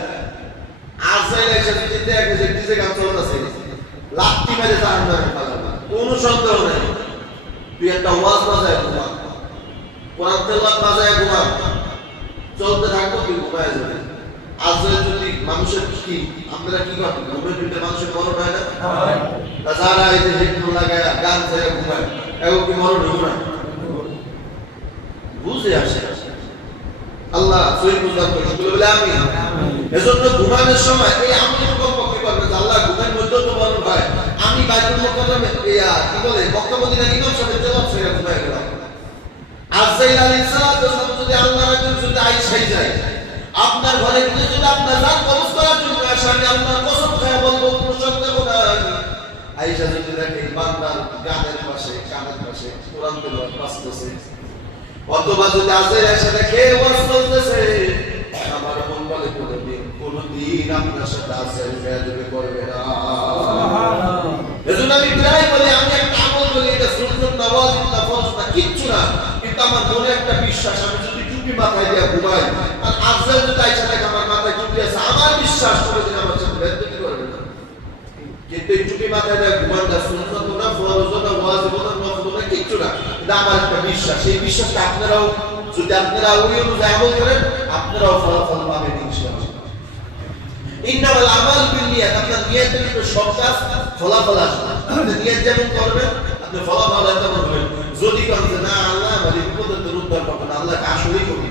আজাইল এসে দিতে দেখে যে ডিজে গান চলতেছে, লাত্তি মেরে জাহান্নামে ফেলাবে, কোনো সন্দেহ নাই। তুই একটা ওয়াজ বাজায় ঘুমা, কোরআন তেলাওয়াত বাজায় ঘুমা, চলতে থাকবো তুই ঘুমায় যাবে। আজকে যদি মানুষের কি আপনারা কি করেন? ঘুমের ভিতরে মানুষের মরণ হয় না? যারা এই যে হেডফোন লাগায় গান ছেড়ে ঘুমায় এখন কি মরণ হবো না? বুঝে আসে। আল্লাহ সহি বুঝার করে বলে আমি এজন্য ঘুমানোর সময় এই আমি কমপক্ষে করবে যে আল্লাহ ঘুমের মধ্যে তো মরণ হয়। আমি বাইতুল মুকাররমে কি বলে মক্কা মদিনার ইমাম সাহেব তেলাওয়াত ছেড়ে ঘুমায় গেলাম। আজাইল আলাইহিস সালাম যদি আল্লাহর রাসূল যদি আয়েশায় যায়, আপনার ঘরে যদি আপনার জান কবজ করার জন্য আসে, আমি আল্লাহর কসম খেয়ে বলবো কোনো সন্দেহ নাই। আয়েশা যদি দেখে বান্দার গানের পাশে কানের পাশে কোরআন তেলাওয়াত বাজতেছে, অথবা যদি আজাইল এসে দেখে ওয়াজ চলতেছে, আমার মন বলে কোনদিন আপনার সাথে আজাইল বেয়াদবি করবে না। সুবহানাল্লাহ। এজন্য আমি প্রায় বলি আমি একটা আমল করি, এটা সুন্নাত নওয়াজিব না ফরজ না কিচ্ছু না, কিন্তু আমার মনে একটা বিশ্বাস, আমি যদি টুপি মাথায় দিয়ে ঘুমাই আর আজাইল যদি আয়েশা দেখে আমার মাথায় টুপি আছে, আমার বিশ্বাস কোনদিন আমার সাথে বেয়াদবি করবে না। কিন্তু এই টুপি মাথায় দিয়ে ঘুমানোটা সুন্নাত না ফরজ না ওয়াজিব না নফল না কিচ্ছু না, এটা আমার একটা বিশ্বাস। এই বিশ্বাসটা আপনারাও যদি আপনারা ওই অনুযায়ী আমল করেন আপনারাও ফলাফল পাবেন ইনশাআল্লাহ। ইন্নামাল আমাল বিন্নিয়াত, আপনার নিয়তের উপর সব কাজ ফলাফল আসবে। আপনি নিয়ত যেমন করবেন আপনি ফলাফল তেমন পাবেন। যদি করেন না আল্লাহ আমার বিপদের থেকে উদ্ধার করবেন, আল্লাহকে আসলেই করি,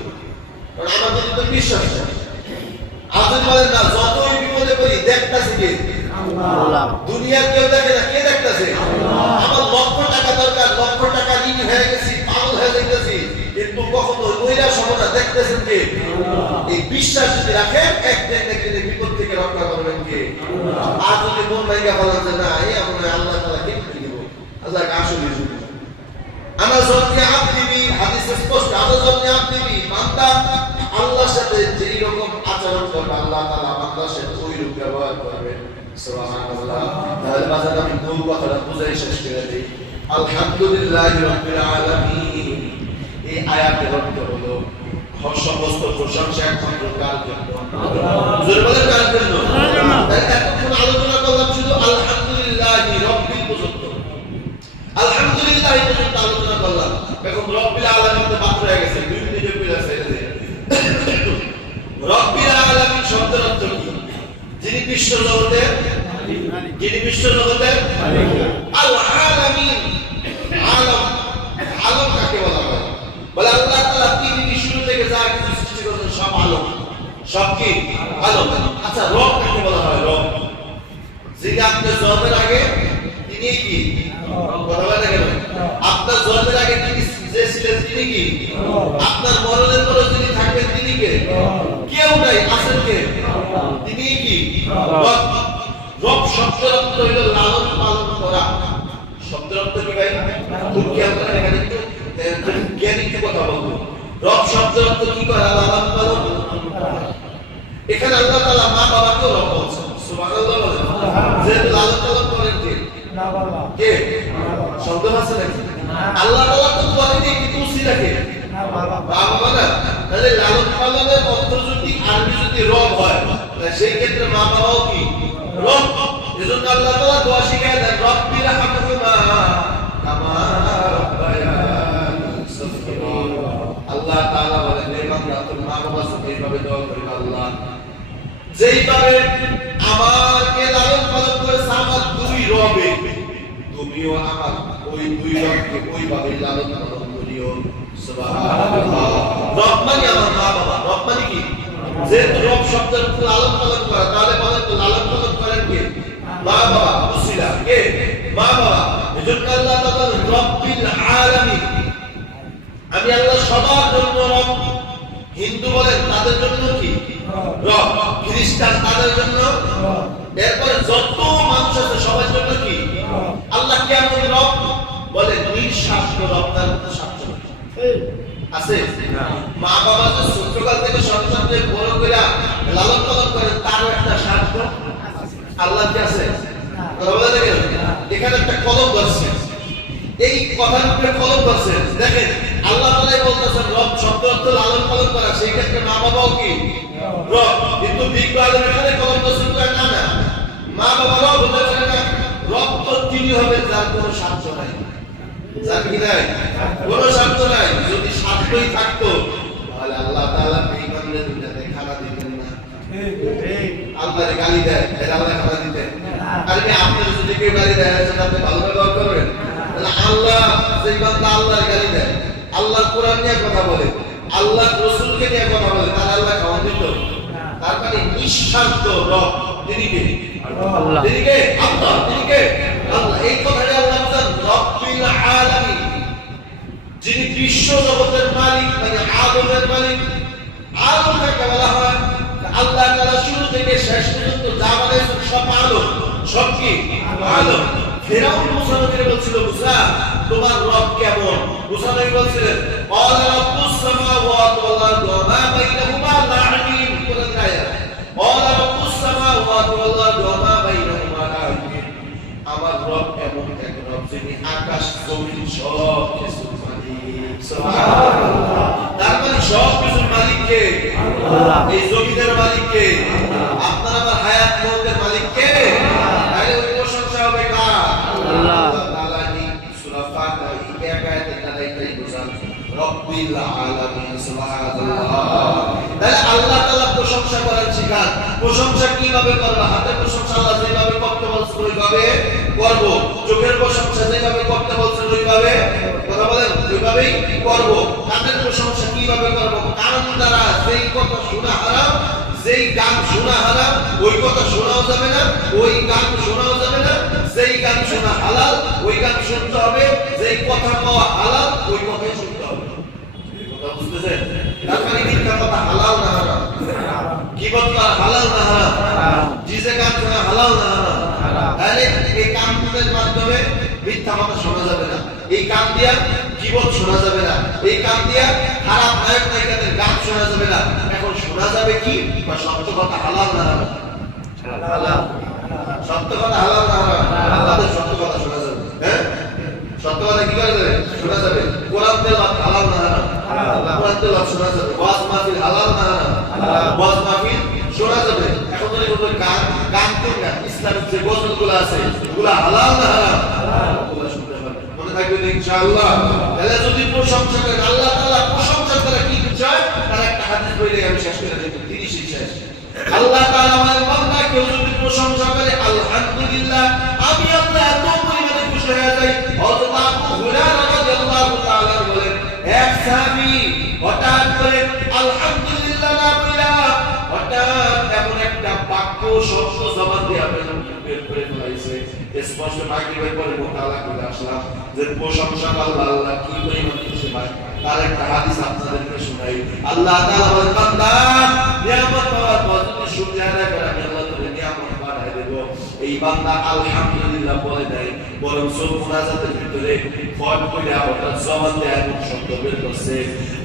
কারণ আমাদের তো বিশ্বাস নেই। আপনি বলেন না যতই বিপদে পড়ি দেখতাছি কে? আল্লাহ। দুনিয়ার কেউ দেখে না, কে দেখতাছে? আমার লক্ষ টাকা দরকার, লক্ষ টাকা ঋণ হয়ে গেছি, পাগল হয়ে যাইতেছি, কিন্তু কখনো নৈরাশ হবো না, দেখতেছেন কে? এই বিশ্বাস যদি রাখেন একদিন একদিন বিপদ থেকে রক্ষা করবেন কে? আর যদি মন ভাঙা বলেন যে না এই আমরা আল্লাহ তাআলা কে দিব, আল্লাহকে আসলে দিব। আনা জন্নে আপনি হাদিসে স্পষ্ট, আনা জন্নে আপনি বান্দা আল্লাহর সাথে যেই রকম আচরণ করবে আল্লাহ তাআলা বান্দার সাথে ওই রূপ ব্যবহার করবে। সুবহানাল্লাহ। তাহলে বাজার আমি মূল কথাটা বুঝাই শেষ করে দেই। আলহামদুলিল্লাহি রাব্বিল আলামিন। এই আয়াতের অর্থ হলো সমস্ত প্রশংসা একমাত্র কার জন্য? জোরে বলেন কার জন্য? তাই এতক্ষণ আলোচনা করলাম শুধু আলহামদুলিল্লাহি রাব্বিল পর্যন্ত, আলহামদুলিল্লাহ পর্যন্ত আলোচনা করলাম। এখন রাব্বিল আলামিন তো বাদ হয়ে গেছে, 2 মিনিটের পেলা ছেড়ে দেয়। রাব্বিল আলামিন শব্দের অর্থ কি? যিনি বিশ্ব জগতের মালিক, যিনি বিশ্ব জগতের মালিক। আল আলামিন, আলম, আলম কাকে বলা হয়? বলে আল্লাহ তাআলা পৃথিবীর শুরু থেকে যা কিছু সৃষ্টি করেছেন সব আলম, সব কি আলম। আচ্ছা রব কাকে বলা হয়? রব যিনি আপনার জন্মের আগে তিনি কি কথা বলে গেল, আপনার জন্মের আগে তিনি যে ছিলেন তিনি কি, আপনার মরণের পরে যিনি থাকবেন তিনি কে? কেউ নাই, আছেন কে? তিনি কি রব। রব শব্দের অর্থ হইল লালন পালন করা। শব্দের অর্থ কি ভাই? খুব খেয়াল করেন, এখানে একটু জ্ঞানী কথা বলবো। রব শব্দের অর্থ কি করে? লালন পালন। এখানে আল্লাহ তাআলা মা বাবাকে রব বলছেন, সুবহানাল্লাহ বলেন। যে লালন পালন করেন কে? না বাবা কে? শব্দ আছে নাকি? আল্লাহ তাআলা তো বলেনি কিন্তু উসিলা কে? না বাবা, বাবা না। তাহলে লালন পালনের অর্থ যদি আরবি যদি রব হয়, তাহলে সেই ক্ষেত্রে মা বাবাও কি রব। এজন্য আল্লাহ তাআলা দোয়া শিখায় দেন, রব্বির হামহুমা কামা রাব্বায়ানি সগীরা। আল্লাহ তাআলা বলেন, হে বান্দা তুমি মা বাবার সাথে এইভাবে দোয়া করবে, আল্লাহ যেইভাবে আমাকে লালন পালন করেছে আমার 2 রবে, তুমিও আমার ওই 2 রবকে ওইভাবে লালন পালন করিও। সুবহানাল্লাহ। রব মানে আমার মা বাবা। রব মানে কি? যেহেতু রব শব্দের অর্থ লালন পালন করা, তাহলে বলেন তো লালন পালন করেন কে? মা বাবা। উসিলা কে? মা বাবা। এজন্য আল্লাহ তাআলা রব্বিল আলামিন, আমি আল্লাহ সবার জন্য রব। হিন্দু বলেন তাদের জন্য কি রব, খ্রিস্টান তাদের জন্য রব, এরপরে যত মানুষ আছে সবার জন্য কি আল্লাহ। কেমন রব? বলে নিঃস্বার্থ রব। তার স্বার্থ আছে? মা বাবা যে ছোটকাল থেকে সন্তানদের বড় করে লালন পালন করেন তারও একটা স্বার্থ আল্লাহ কি আছে? এখানে একটা কলম ধরছে, এই কথার উপরে কলম ধরছে। দেখেন আল্লাহ তাআলাই বলতেছেন রব শব্দ অর্থ লালন পালন করা, সেই ক্ষেত্রে মা বাবাও কি রব। কিন্তু বিজ্ঞ আলেম এখানে কলম ধরছে না, না মা বাবা রব হতে পারে না। রব তো তিনি হবে যার কোনো স্বার্থ নাই, যার কি নাই কোনো স্বার্থ নাই। যদি স্বার্থই থাকতো তাহলে আল্লাহ তাআলা বেঈমানদের দুনিয়াতে খানা দিতেন না। আল্লাহর গালি দেয়, এরা আল্লাহ খানা দিতেন। আর আপনি যদি কেউ গালি দেয় আপনি ভালো ব্যবহার করবেন? আল্লাহ যেই বান্দা আল্লাহর গালি দেয়, আল্লাহর কোরআন নিয়ে কথা বলে, আল্লাহর রাসূলকে নিয়ে কথা বলে, তার আল্লাহ খাওয়া দিত? তার মানে নিঃস্বার্থ রব তিনি কে? আল্লাহ। তিনি কে? আল্লাহ। তিনি কে? আল্লাহ। এই কথাটা আল্লাহ বলেন রব্বিল আলামিন, যিনি বিশ্ব জগতের মালিক, মানে আদমের মালিক। আদম কাকে বলা হয়? আল্লাহ তাআলা শুরু থেকে শেষ পর্যন্ত যা বানাইছেন সব আদম, সব কি আদম। ফেরাউন মুসা নবীকে বলছিল, মুসা তোমার রব কেমন? মুসা নবী বলছিলেন ক্বালা রাব্বুস সামাওয়াতি ওয়াল আরদি ওয়া মা বাইনাহুমা লা'ীন। কোরআন আয়াত ক্বালা রাব্বুস সামাওয়াতি ওয়াল আরদি ওয়া মা বাইনাহুমা লা'ীন। আমার রব এমন এক রব যিনি আকাশ জমিন সব কিছুর মালিক। সুবহানাল্লাহ। তার মানে সব কিছুর মালিক কে? আল্লাহ। এই জমিনের মালিক কে? আপনার আমার হায়াত মওতের মালিক কে? তাহলে ওই প্রশংসা হবে কার? আল্লাহ তাআলা। এই সূরা ফাতিহা এই আয়াতে তাই বোঝান রব্বিল আলামিন। সুবহানাল্লাহ। তাহলে আল্লাহ তাআলা প্রশংসা করার শিখান। প্রশংসা কিভাবে করব? হাতের প্রশংসা আল্লাহ যেভাবে করতে বলছেন ওইভাবে করব। চোখের প্রশংসা যেভাবে করতে বলছেন ওইভাবে কথা বলেন, ওইভাবেই করব। কানের প্রশংসা কিভাবে করব? কান দ্বারা যেই কথা শোনা হারাম, যেই গান শোনা হারাম ওই কথা শোনাও যাবে না, ওই গান শোনাও যাবে না। যেই গান শোনা হালাল ওই গান শুনতে হবে, যেই কথা কওয়া হালাল ওই কথাই শুনতে হবে। কথা বুঝতেছেন? তার মানে মিথ্যা কথা হালাল না হারাম? গীবত করা হালাল না হারাম? জিজে গান শোনা হালাল না হারাম? তাহলে এই কানের মাধ্যমে মিথ্যা কথা শোনা যাবে না, এই কান দিয়া গীবত শোনা যাবে না, এই কান দিয়া খারাপ নায়ক নায়িকাদের গান শোনা যাবে না। এখন শোনা যাবে কি? বা সত্য কথা হালাল না হারাম? হালাল। সত্য কথা হালাল না হারাম? তাদের সত্য কথা শোনা যাবে। হ্যাঁ, সত্য কোরআন তেলাওয়াত শোনা যাবে, ওয়াজ মাহফিল হালাল না হারাম, ওয়াজ মাহফিল শোনা যাবে। এখন যদি বলবেন গান কোনটা, ইসলামিক যে গজলগুলো আছে ওগুলো হালাল না হারাম, ওগুলো শুনতে পারবেন। মনে থাকবেন ইনশাআল্লাহ। তাহলে যদি প্রশংসা করেন, আল্লাহ তাআলা প্রশংসা করে কি চায়, তার একটা হাদিস বইলে আমি শেষ করে দেব, 30 শেষ। আল্লাহ তাআলা আমার বান্দা কেউ যদি প্রশংসা করে আলহামদুলিল্লাহ, আমি আল্লাহ এত পরিমাণে খুশি হয়ে যাই। হযরত আবু হুরায়রা রাদিয়াল্লাহু তাআলা বলেন, এক সাহাবী হঠাৎ করে আলহামদুলিল্লাহ না বলে হঠাৎ এমন একটা বাক্য শব্দ জবান দিয়ে বের করে ফেলাইছে, স্পষ্ট মাগরিবের পরে মোতালা করে আসলাম যে প্রশংসা আল্লাহ আল্লাহ কি পরিমাণ খুশি হয়। তার একটা হাদিস আপনাদেরকে শোনাই। আল্লাহ তাআলা বলেন, বান্দা নিয়ামত পাওয়ার পর তুমি শুকরিয়া আদায় করে আমি আল্লাহ তোকে নিয়ামত বাড়ায় দেব। এই বান্দা আলহামদুলিল্লাহ বলে দেয়, বরং সব মুনাজাতের ভিতরে ফট করে হঠাৎ জবান দিয়ে এমন শব্দ বের করছে,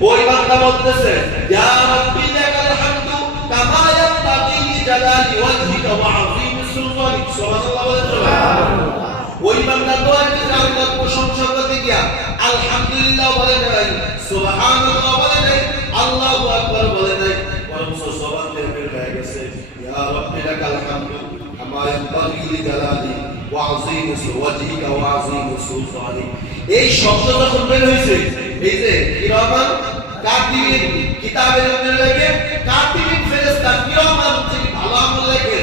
ওই বান্দা বলতেছে, ইয়া রাব্বি লাকাল হামদু কামা ইয়ানবাগি লিজালালি ওয়াজহিকা ওয়া আযীমি সুলতানিক। সুবহানাল্লাহ বলেন সুবহানাল্লাহ। ওই বান্দা দোয়ার ভিতরে আল্লাহর প্রশংসা করতে গিয়া আলহামদুলিল্লাহ বলে নাই, সুবহানাল্লাহ বলে নাই, আল্লাহু আকবার বলে নাই, বরং জবান দিয়ে বের হয়ে গেছে, ইয়া রাব্বি লাকাল হামদু কামা ইয়ানবাগি লিজালালি ওয়া আযীমি ওয়াজহিকা ওয়া আযীমি সুলতানিক। এই শব্দ যখন বের হইছে, এই যে কিরামান কাতিবিন কিতাবের মধ্যে লেখে, কাতিবিন ফেরেশতা কিরামান হচ্ছে ভালো আমল লেখে,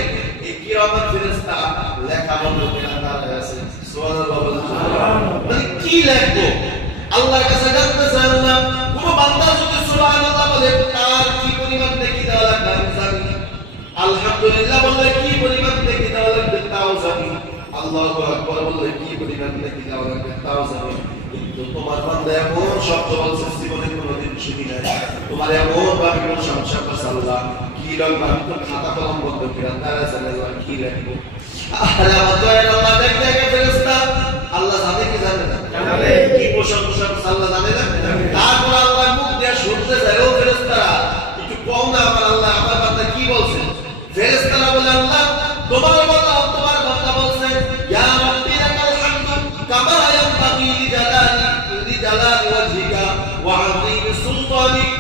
এই কিরামান ফেরেশতা লেখা বন্ধ করে দাঁড়ায় আছে। সুবহানাল্লাহ বলেন। মানে কি লিখবো আল্লাহর কাছে জানতে চান না। কোন বান্দা যদি সুবহানাল্লাহ বলে তার কি পরিমাণ নেকি দেওয়া লাগবে আমি জানি, আলহামদুলিল্লাহ বললে কি পরিমাণ নেকি দেওয়া লাগবে তাও জানি, আল্লাহু আকবার বললে কি পরিমাণ নেকি দেওয়া লাগবে তাও জানি। কিন্তু তোমার বান্দা এমন শব্দ বলছে জীবনে কোনোদিন শুনি নাই, তোমার এমন ভাবে প্রশংসা করছে আল্লাহ, কি লিখবো আমি তো খাতা কলম বন্ধ করে দাঁড়ায় আল্লাহ কি লিখবো। আরে আমার দয়ার আল্লাহ দেখতে ফেরেশতা আল্লাহ জানে কি জানে না, জানে কি প্রশংসা করছে আল্লাহ জানে না। তারপর আল্লাহ মুখ দিয়ে শুনতে চায়, ও ফেরেশতারা একটু কম না আমার আল্লাহ আমার বান্দা কি বলছে। ফেরেশতারা বলে, আল্লাহ তোমার বান্দা বলছে, ইয়া রাব্বি লাকাল হামদু কামা ইয়ানবাগি লিজালালি ওয়াজহিকা ওয়া আযীমি সুলতানিক।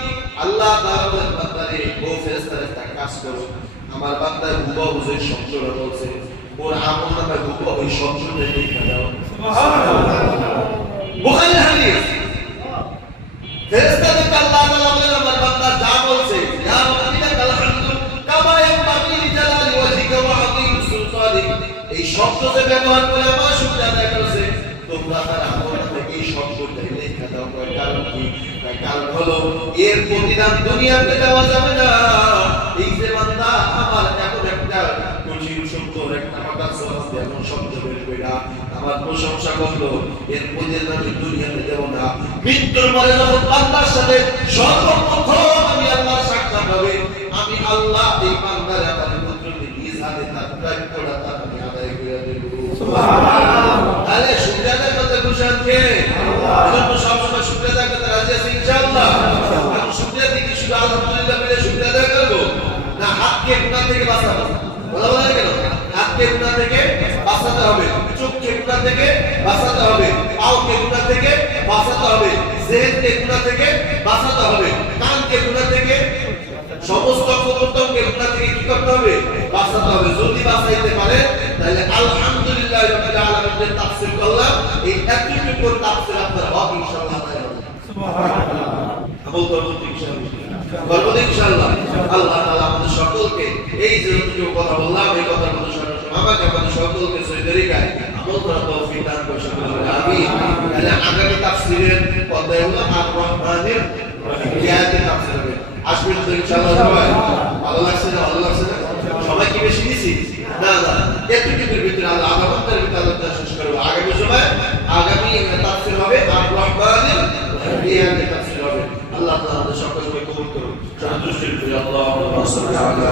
আল্লাহ তাআলা বলেন, বান্দারে ও ফেরেশতারা একটা কাজ করো, আমার বান্দার হুবহু যে শব্দটা বলছে ওর আমলনামায় হুবহু ওই শব্দটা লিখে দাও। সুবহানাল্লাহ। বুখারীর হাদিস। ফেরেশতাদেরকে আল্লাহ তাআলা বলেন, আমার বান্দা যা বলছে, ইয়া রাব্বি লাকাল হামদু কামা ইয়ানবাগি লিজালালি ওয়াজহিকা ওয়া আযীমি সুলতানিক, এই শব্দ যে ব্যবহার করে আমার শুকরিয়া আদায় করেছে, তোমরা তার আমলনামায় এই শব্দটা লিখে দাও। কারণ কি? কারণ হলো এর প্রতিদান দুনিয়াতে দেওয়া যাবে না। এই যে বান্দা আমার এমন একটা কঠিন শব্দ একটা হঠাৎ জবাব দিয়ে এমন শব্দ বের কইরা আমার প্রশংসা করলো, এর প্রতিদান আমি দুনিয়াতে দেব না। মৃত্যুর পরে যখন বান্দার সাথে সর্বপ্রথম আমি আল্লাহর সাক্ষাৎ হবে, আমি আল্লাহ এই বান্দার আমার পুত্রকে নিজ হাতে তার প্রাপ্যটা তার আমি আদায় করে দেব। সুবহানাল্লাহ। তাহলে শুকরিয়া আদায় করতে খুশি কে? আল্লাহ। এজন্য সবসময় শুকরিয়া আদায় করতে রাজি আছি ইনশাআল্লাহ। আমি শুকরিয়া দিতে শুধু আলহামদুলিল্লাহ বলে শুকরিয়া আদায় করব না, হাতকে গুনাহ থেকে বাঁচাবো। বলা বলা কেন? হাতকে গুনাহ থেকে বাঁচাতে হবে, চোখকে গুনাহ থেকে বাঁচাতে হবে, পাওকে গুনাহ থেকে বাঁচাতে হবে, জেহেনকে গুনাহ থেকে বাঁচাতে হবে, কানকে গুনাহ থেকে, সমস্ত অঙ্গকে গুনাহ থেকে কি করতে হবে? বাঁচাতে হবে। যদি বাঁচাইতে পারে তাহলে আলহামদুলিল্লাহ রাব্বিল আলামিনের তাফসীর করলাম, এই এতটুকু তাফসীর আপনার হবে ইনশাআল্লাহ। সুবহানাল্লাহ। আমল করব ইনশাআল্লাহ, করব ইনশাআল্লাহ। আল্লাহ তাআলা আমাদের সকলকে এই যে যতটুকু কথা বললাম এই কথার মধ্যে আমাকে আমাদের সকলকে সহি তরিকায় আমল করার তৌফিক দান করুন। আমিন। তাহলে আগামী তাফসীরের পর্যায়ে হলো আর রহমানের ইয়াতে তাফসীর হবে। আসবেন তো ইনশাআল্লাহ সবাই। ভালো লাগছে না? ভালো লাগছে না? সবাই কি বেশি নিছি? না না, এতটুকুর ভিতরে আল্লাহ আমাদের ভিতরে আলোচনা শেষ করব। আগামী সময় আগামী তাফসীর হবে আর রহমানের ইয়াতে তাফসীর হবে। আল্লাহ তাআলা আমাদের সকলকে কবুল করুন। সন্তুষ্ট করুন। আল্লাহুম্মা সাল্লি আলা